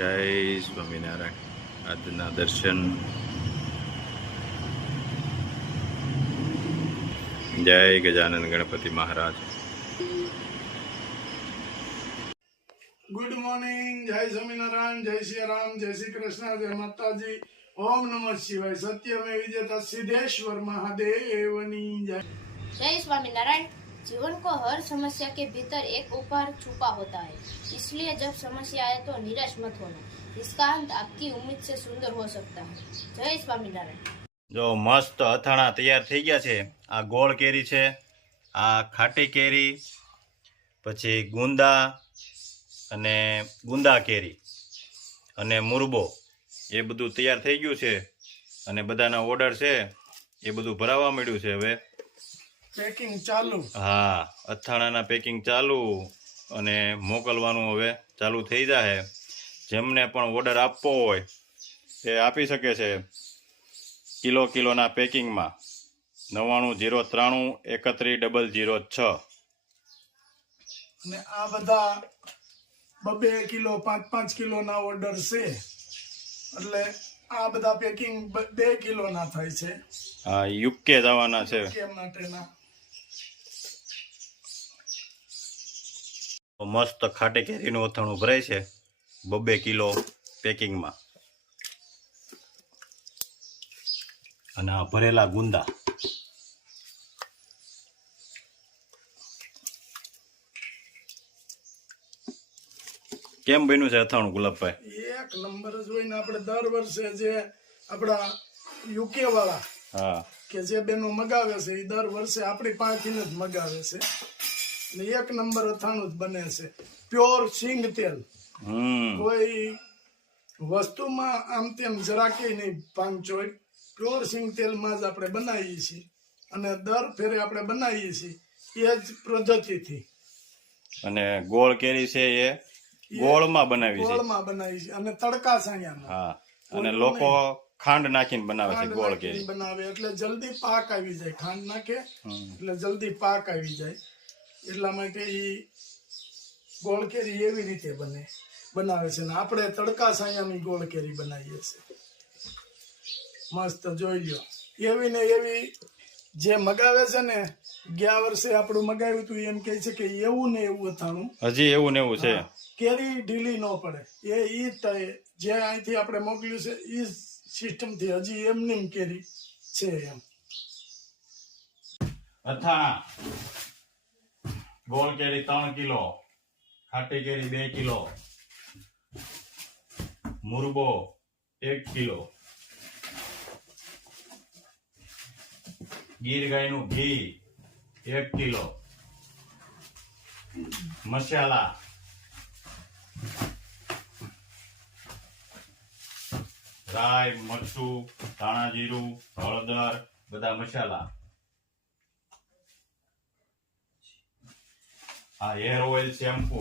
જય સ્વામિનારાયણ. આજના દર્શન. જય ગજાનંદ ગણપતિ મહારાજ. Good morning. જય સ્વામિનારાયણ, જય શ્રી રામ, જય શ્રી કૃષ્ણ, જય માતાજી. ओम नमः शिवाय. सत्य में विजेता सिद्धेश्वर महादेवनी जय. जय स्वामीनारायण. जीवन को हर समस्या के भीतर एक उपहार छुपा होता है, इसलिए जब समस्या आए तो निराश मत होना. इसका अंत आपकी उम्मीद से सुंदर हो सकता है. जय स्वामीनारायण. જો મસ્ત અથાણા તૈયાર થઈ ગયા છે. આ ગોળ કેરી છે, આ ખાટી કેરી, પછી ગુંદા અને ગુંદા કેરી અને મુરબો, એ બધું તૈયાર થઈ ગયું છે અને બધાના ઓર્ડર છે એ બધું ભરાવા માંડ્યું છે. હવે પેકિંગ ચાલુ. હા, અથાણાના પેકિંગ ચાલુ અને મોકલવાનું હવે ચાલુ થઈ જાય. જેમને પણ ઓર્ડર આપવો હોય એ આપી શકે છે કિલોના પેકિંગમાં. 9903313006. અને આ બધા 2 કિલો 5 કિલોના ઓર્ડર છે, એટલે આ બધા પેકિંગ 2 કિલોના થાય છે. હા, યુકે જવાના છે કે માટેના. મસ્ત ખાટી કેરીનું અથાણું ભરાય છે 2 કિલો પેકિંગમાં. અને આ ભરેલા ગુંદા. કેમ બન્યું છે અથાણું ગુલાબભાઈ? એક નંબર જ હોય ને. આપણે દર વર્ષે જે આપણા યુકે વાળા હા કે જે બેનો મગાવે છે એ દર વર્ષે આપણી પાસેથી જ મગાવે છે. અને એક નંબર અથાણું જ બને છે. પ્યોર સિંગ તેલ. કોઈ વસ્તુમાં આમ તેમ જરાકે નહીં પાંચોય. પ્યોર સિંગ તેલમાં જ આપણે બનાવીએ છીએ અને દર ફેરે આપણે બનાવીએ છીએ એ જ પદ્ધતિથી. અને ગોળ કેરી છે એ ગોળમાં બનાવી છે. ગોળમાં બનાવી છે અને તડકા સાયામાં. હા, અને લોકો ખાંડ નાખીને બનાવે છે ગોળ કેરી. બનાવે એટલે જલ્દી પાક આવી જાય. ખાંડ નાખે એટલે જલ્દી પાક આવી જાય. એટલા માટે એ ગોળ કેરી એવી રીતે બનાવે છે. ને આપણે તડકા સાયાની ગોળ કેરી બનાવીએ છીએ. મસ્ત જોઈ લ્યો. એવી ને એવી જે મગાવે છે ને, ગયા વર્ષે આપણું મગાવ્યું હતું એમ કહે છે કે એવું ને એવું અથાણું હજી એવું ને એવું છે. કેરી ઢીલી ન પડે એ જે અહીંથી આપણે મોકલ્યું છે એ સિસ્ટમ થી હજી એમની કેરી છે એમ. અથાણા ગોળ કેરી 3 કિલો, ખાટી કેરી 2 કિલો, મુરબો 1 કિલો, ગીર ગાયનું ઘી 1 કિલો, મસાલા રાઈ, મરચું, ધાણા જીરું, હળદર, બધા મસાલા. આ હેર ઓઇલ, શેમ્પુ,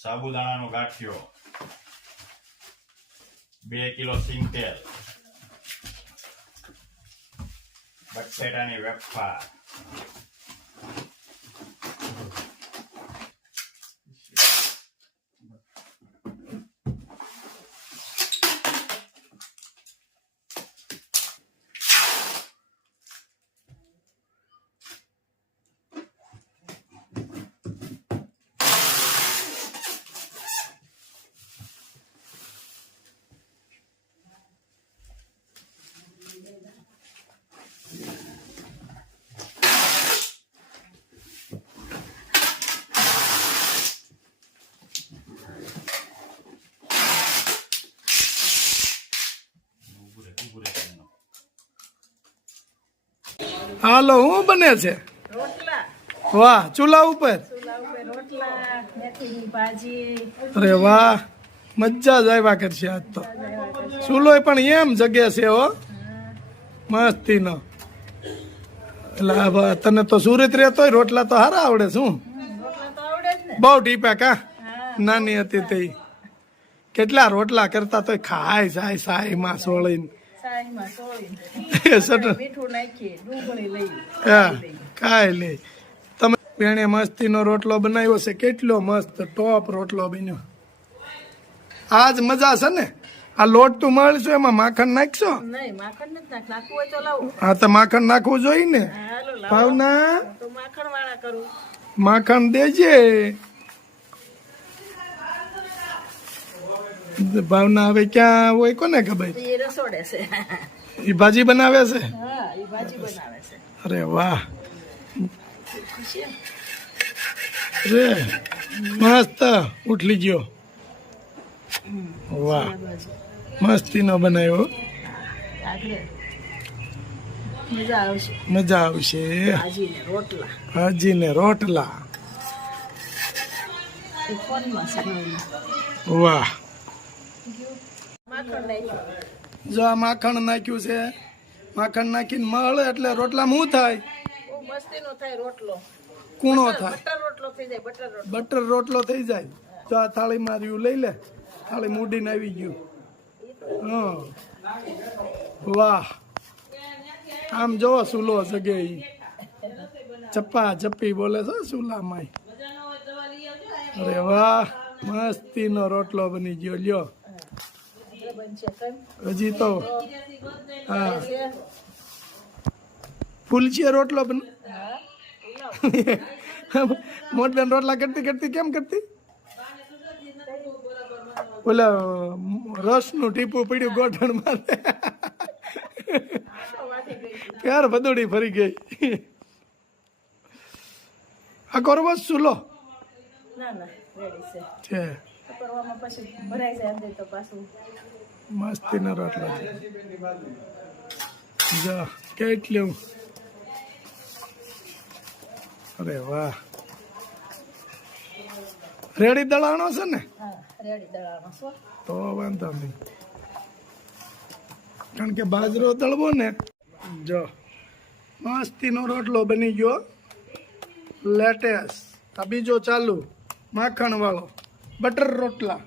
સાબુદાણાનો ગાંઠિયો, 2 કિલો સિંગ તેલ, બટેટાની વેફર, હાલો, શું બને છે? વાહ, ચૂલા ઉપર. અરે વાહ, મજા જ આવ્યા કરશે આજ તો. ચૂલો પણ એમ જગ્યા છે હો, મસ્તી નો. એટલે તને તો સુરત રહેતો હોય, રોટલા તો સારા આવડે. શું બહુ ટીપા કા? નાની હતી તે કેટલા રોટલા કરતા તો ખાય જાય સાઈમાં સોળીને. ખાઈ લે. તમે પેણે મસ્તીનો રોટલો બનાવ્યો છે, કેટલો મસ્ત ટોપ રોટલો બન્યો. આજ મજા છે ને. આ લોટ તું મળશો એમાં માખણ નાખશો? નહીં માખણ નથી નાખવું હોય તો લાવો. હા તો માખણ નાખવું જોઈએ ને. હાલો લાવો ભાવના તો માખણ વાળા કરું. માખણ દેજે. ભાવના હવે ક્યાં હોય કોને ખબર? એ રસોડે છે. એ ભાજી બનાવે છે. હા એ ભાજી બનાવે છે. અરે વાહ ખુશી રે મસ્ત ઉઠલી ગયો. વાહ મસ્તીનો બનાવ્યો. આગળ મજા આવશે. મજા આવશે. ભાજી ને રોટલા ભાજી ને રોટલા. એ ફોનમાં સાંભળ્યું. વાહ માખણ નાખ્યું. જો આ માખણ નાખ્યું છે. માખણ નાખીને મળે એટલે રોટલામાં શું થાય? બહુ મસ્તીનો થાય રોટલો. કૂણો થાય. બટર રોટલો થઈ જાય. બટર રોટલો. બટર રોટલો થઈ જાય. જો આ થાળીમાં રહ્યું લઈ લે. થાળી મૂડીને આવી ગયું. હા વાહ આમ જો સુલો જગે ઈ ચપ્પા ચપ્પી બોલે છે સુલામાં. અરે વાહ મસ્તીનો રોટલો બની ગયો. લ્યો બનશે કેમ? હજી તો હા ફૂલચીએ રોટલો બન મોટબેન રોટલા કરતી કરતી કેમ કરતી? ઓલા રસનું ટીપું પડ્યું ગોઠણ માથે ક્યારે ભદોડી ફરી ગઈ. આ કરવો સુલો ના ના રેડી છે. છે. કરવામાં પછી ભરાઈ જાય અંદર તો પાછું. મસ્તીનો રોટલો છે. જો કેટલું. અરે વાહ રેડી દળાણો છે ને? હા રેડી દળાનો છો. તો વાંધો નહીં કારણ કે બાજરો દળવો ને. જો મસ્તીનો રોટલો બની ગયો. લેટેસ્ટ. આ બીજો ચાલુ માખણ વાળો બટર રોટલા.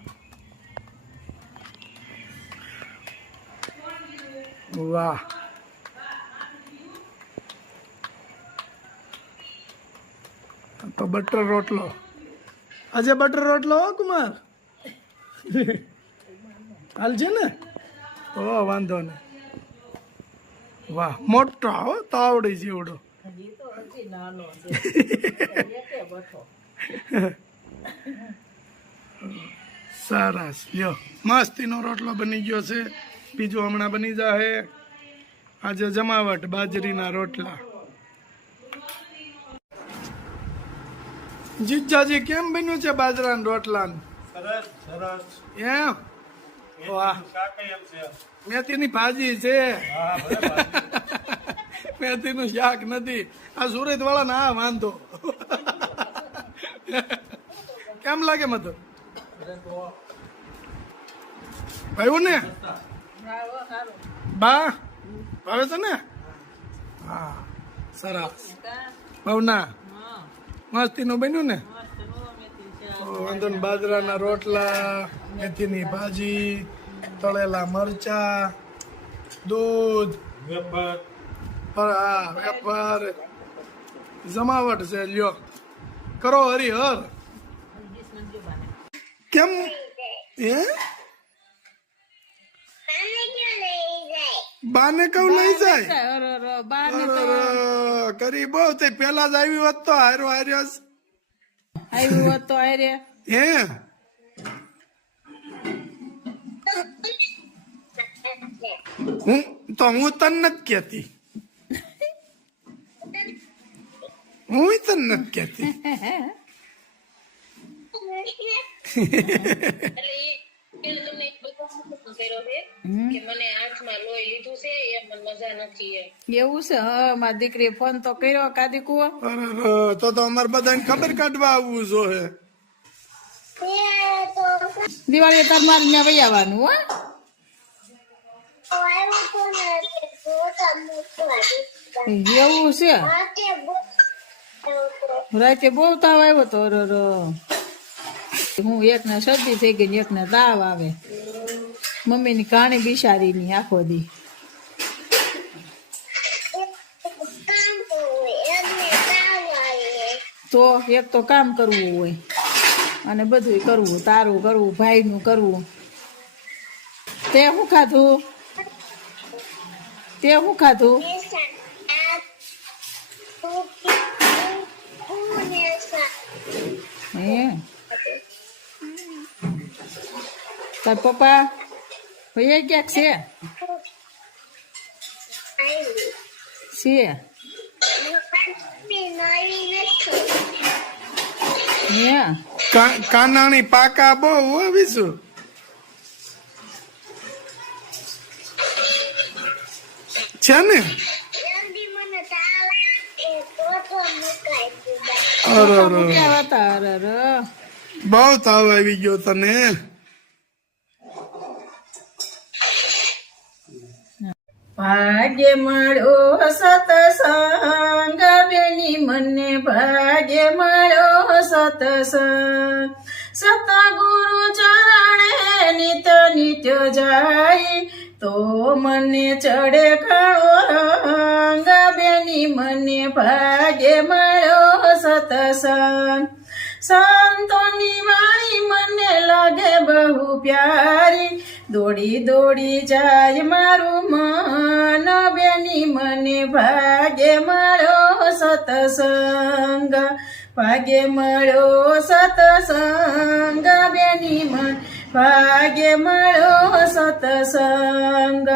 વાહ તો બટર રોટલો. આજે બટર રોટલો હો કુમાર હાલ છે ને? તો વાંધો નહીં. વાહ મોટો હો તાવડી જેવડો. હજી તો હજી નાનો છે. એકે બઠો. સરસ લ્યો મસ્તીનો રોટલો બની ગયો છે. બીજો હમણાં બની જાહે. આજે જમાવટ બાજરીના રોટલા. જીજાજી કેમ બન્યું છે બાજરાના રોટલા? સરસ સરસ. એમ વાહ મેથીની ભાજી છે. મેથીનું શાક નથી. આ સુરત વાળા ના વાંધો. કેમ લાગે મતો ભાઈ ને બા ભાવે છે ને? હા સરસ. ભાવના મસ્તીનું બન્યું ને? વાંધો ને. બાજરાના રોટલા, મેથીની ભાજી, તળેલા મરચા, દૂધ, વેફર, જમાવટ છે. લ્યો કરો હરિહર. કેમ એ બાને કહું લઈ જાય? કરી બહુ તે પેલા જ આવી હોત તો હારો હાર્યો આવ્યું હોત તો આરે. હે હું તને નથી કેતી. હું તને નથી કેતી. એવું છે? હા મારી દીકરી ફોન તો કર્યો કાદી કુવો. અરે તો અમારે બધાને ખબર કાઢવા આવવું જોઈએ. દિવાળી તાર મારે ત્યાં વહી આવવાનું હો. એવું છે? રાતે બહુ તાવ આવ્યો તો. હું એક ને શરદી થઈ ગઈ ને એક ને તાવ આવે. મમ્મી ની કાણી બિચારી ની આખો દી. તો એક તો કામ કરવું હોય અને બધું કરવું, તારું કરવું, ભાઈનું કરવું. તે શું ખાધું? તે શું ખાધું? હે તાર પપ્પા ભાઈ ક્યાંક છે? હે કાનાણી પાકા બહુ આવીશું. છે ને? ક્યાં હતા? અરે બહુ તાવ આવી ગયો તને. ભાગ્ય મળ્યો સતસંગ બેની મને, ભાગ્ય મળ્યો સતસંગ. સતગુરુ ચરણે નિત્ય નિત્ય જાય તો મને ચડે ઘણો રંગ બેની મને, ભાગ્ય મળ્યો સતસંગ. સંતોની વાણી મને લાગે બહુ પ્યારી, દોડી દોડી જાય મારું મન બેની મને, ભાગ્ય મળ્યો સતસંગ. ભાગ્ય મળ્યો સતસંગ બેની મન, ભાગ્ય મળ્યો સતસંગ.